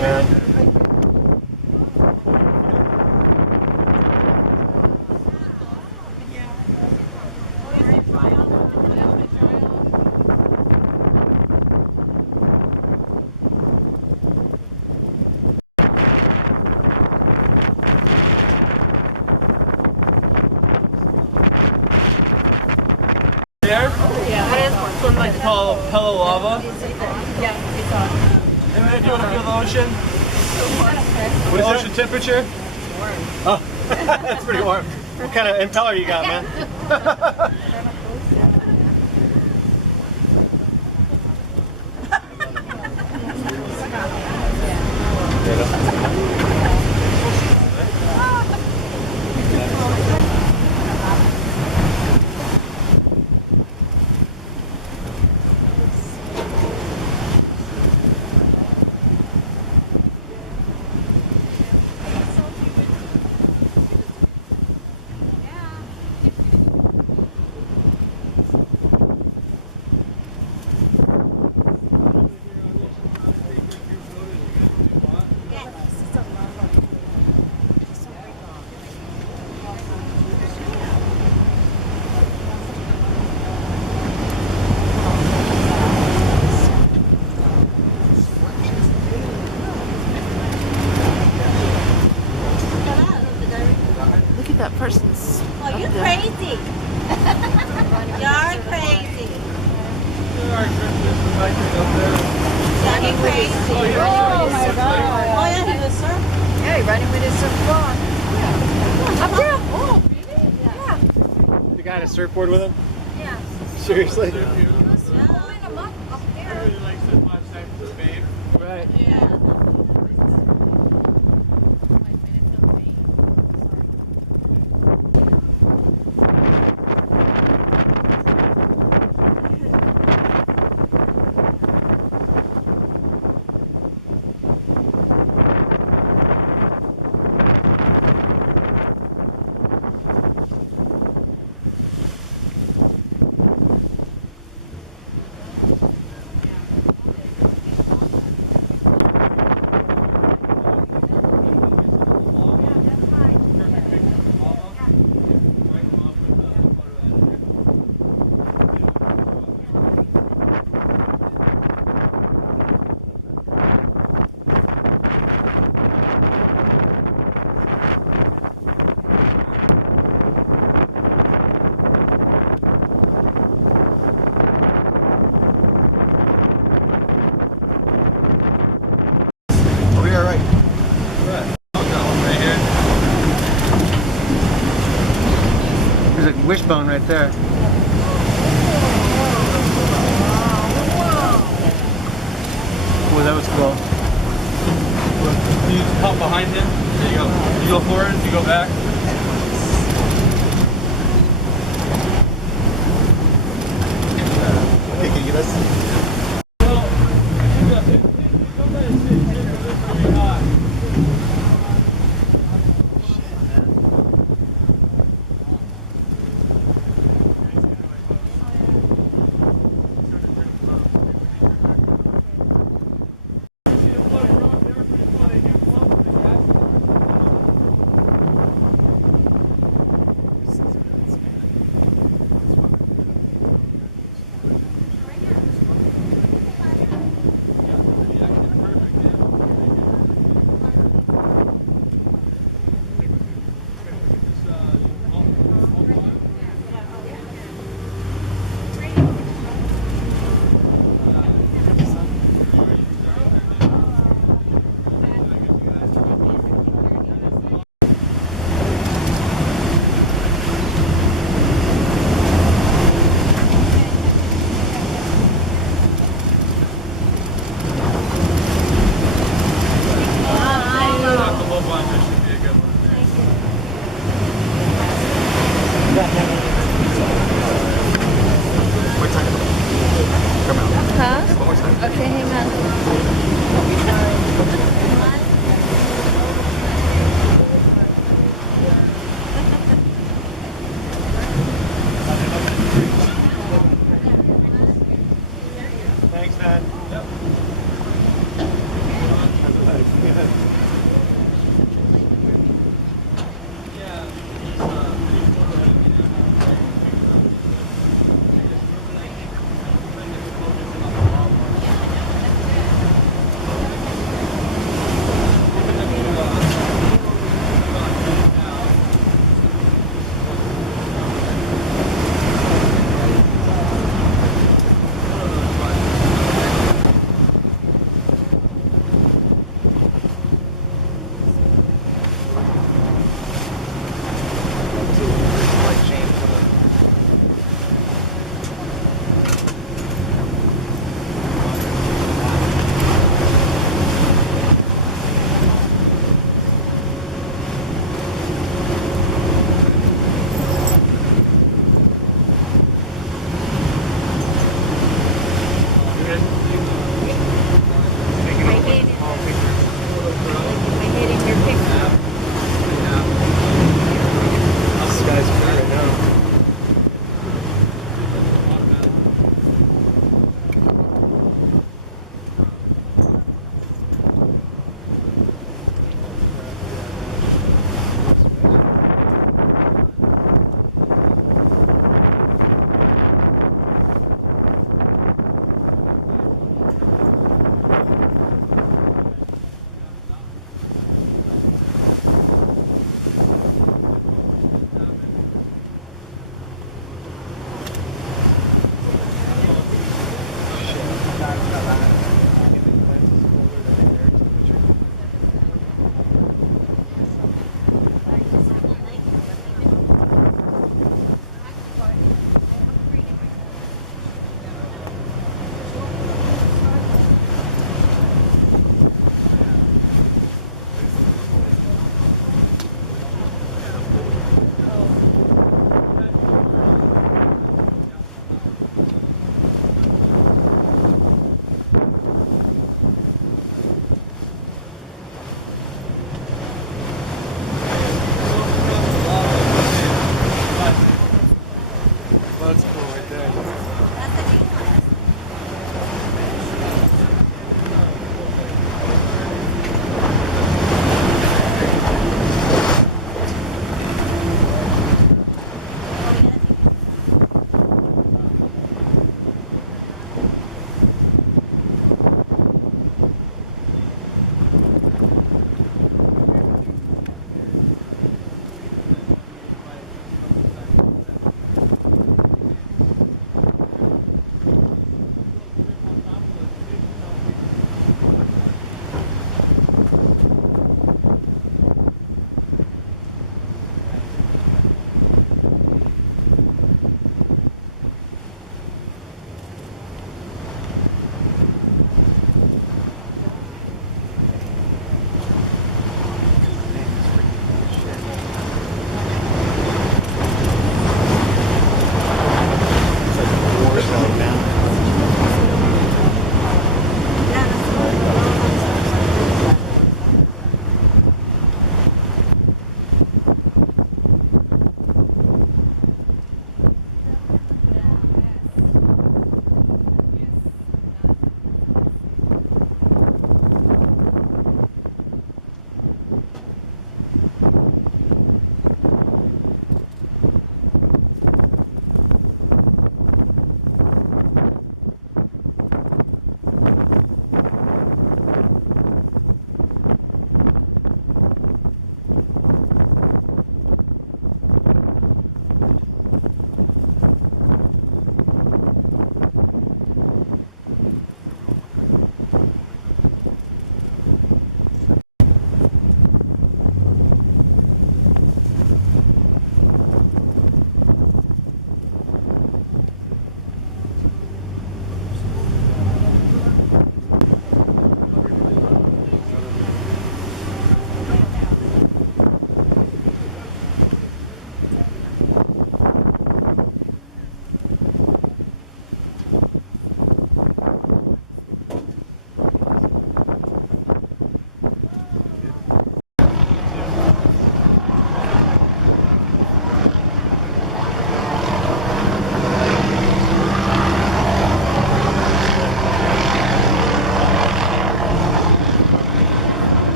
man. There? Yeah, it is one. Something like called Pella Lava. Yeah, it's on. And then if you want to feel the ocean, what is ocean temperature? Warm. Oh, that's pretty warm. What kind of impeller you got, man? Look at that person's. Oh, you're crazy. You're crazy. You're crazy. Oh my God. Oh, yeah, he was surfing. Yeah, he's running with his surfboard. Yeah. Up there. Oh, really? The guy on a surfboard with him? Yeah. Seriously? He was pulling him up there. Right. Yeah. Over here, right. Right. Right here. There's a wishbone right there. Oh, that was cool. You hop behind him. There you go. You go forward, you go back. Okay, can you get us?